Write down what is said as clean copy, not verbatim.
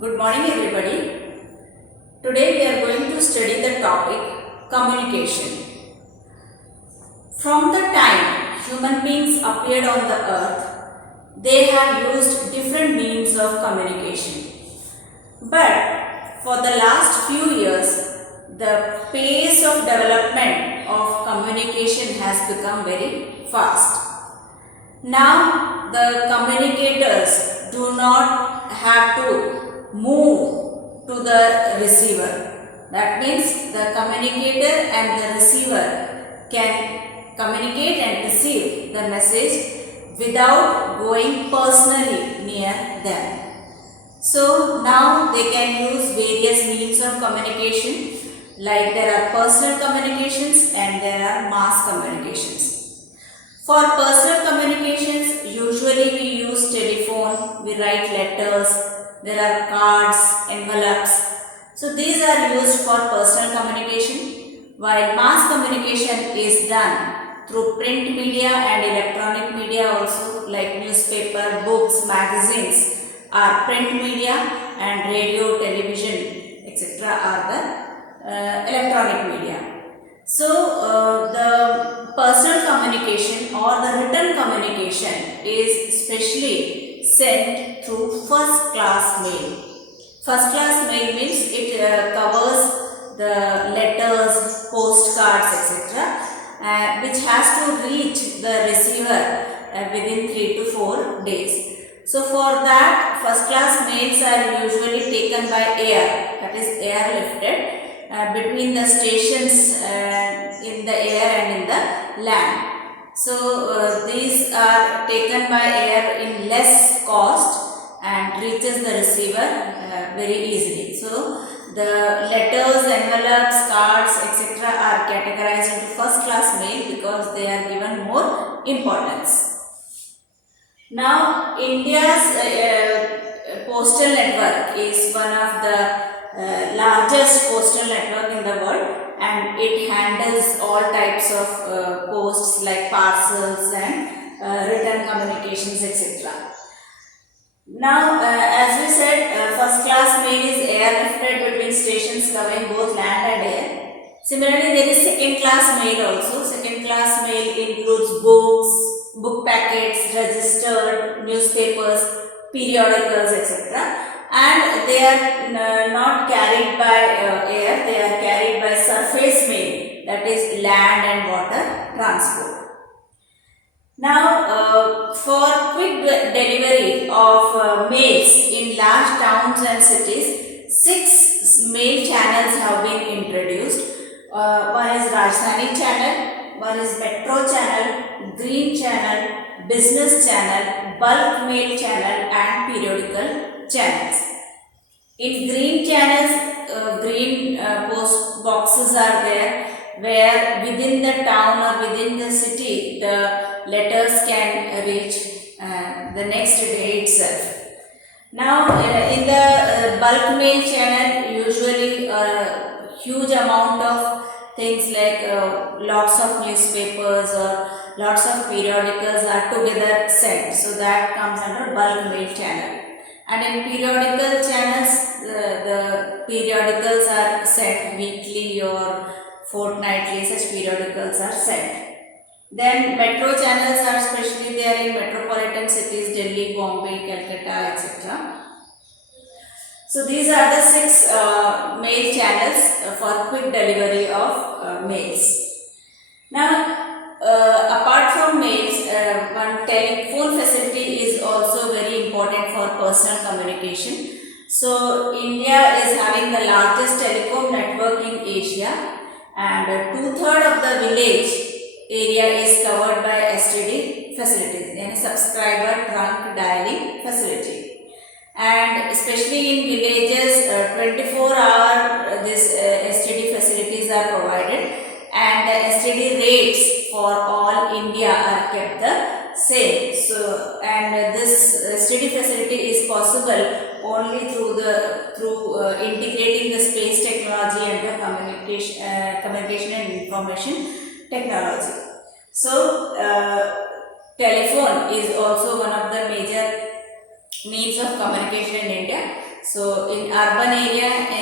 Good morning everybody. Today we are going to study the topic communication. From the time human beings appeared on the earth, they have used different means of communication. But for the last few years, the pace of development of communication has become very fast. Now the communicators do not have to move to the receiver. That means the communicator and the receiver can communicate and receive the message without going personally near them. So now they can use various means of communication, like there are personal communications and there are mass communications. For personal communications, usually we use telephone, we write letters, there are cards, envelopes. So these are used for personal communication, while mass communication is done through print media and electronic media also, like newspaper, books, magazines are print media, and radio, television, etc. are the electronic media. So the personal communication or the written communication is specially sent through first class mail. First class mail means it covers the letters, postcards, etc. Which has to reach the receiver within 3 to 4 days. So for that, first class mails are usually taken by air, that is airlifted between the stations in the air and in the land. So these are taken by air in less cost and reaches the receiver very easily. So the letters, envelopes, cards, etc. are categorized into first class mail because they are given more importance. Now India's postal network is one of the largest postal network in the world, and it handles all types of posts like parcels and written communications, etc. Now as we said, first class mail is airlifted between stations covering both land and air. Similarly, there is second class mail also. Second class mail includes books, book packets, registered newspapers, periodicals, etc. And they are not carried by air, they are carried by surface mail, that is land and water transport. Now for quick delivery of mails in large towns and cities, 6 mail channels have been introduced. One is Rajdhani channel, one is Metro channel, Green channel, Business channel, Bulk mail channel and periodical channels. In green channels, green post boxes are there where within the town or within the city the letters can reach the next day itself. Now in the bulk mail channel, usually huge amount of things like lots of newspapers or lots of periodicals are together sent. So that comes under bulk mail channel. And in periodical channels, the periodicals are sent weekly or fortnightly, such periodicals are sent. Then metro channels are especially there in metropolitan cities, Delhi, Bombay, Calcutta, etc. So these are the 6 mail channels for quick delivery of mails. Now apart from mails, one telephone facility is also very important for personal communication. So India is having the largest telecom network in Asia, and 2/3 of the village area is covered by STD facilities, yani subscriber trunk dialing facility. And especially in villages, 24-hour this STD facilities are provided, and the STD rates for all India are kept the same. So, and this STD facility is possible only through integrating the space technology and the communication and information technology. So, telephone is also one of the major means of communication in India. So in urban area,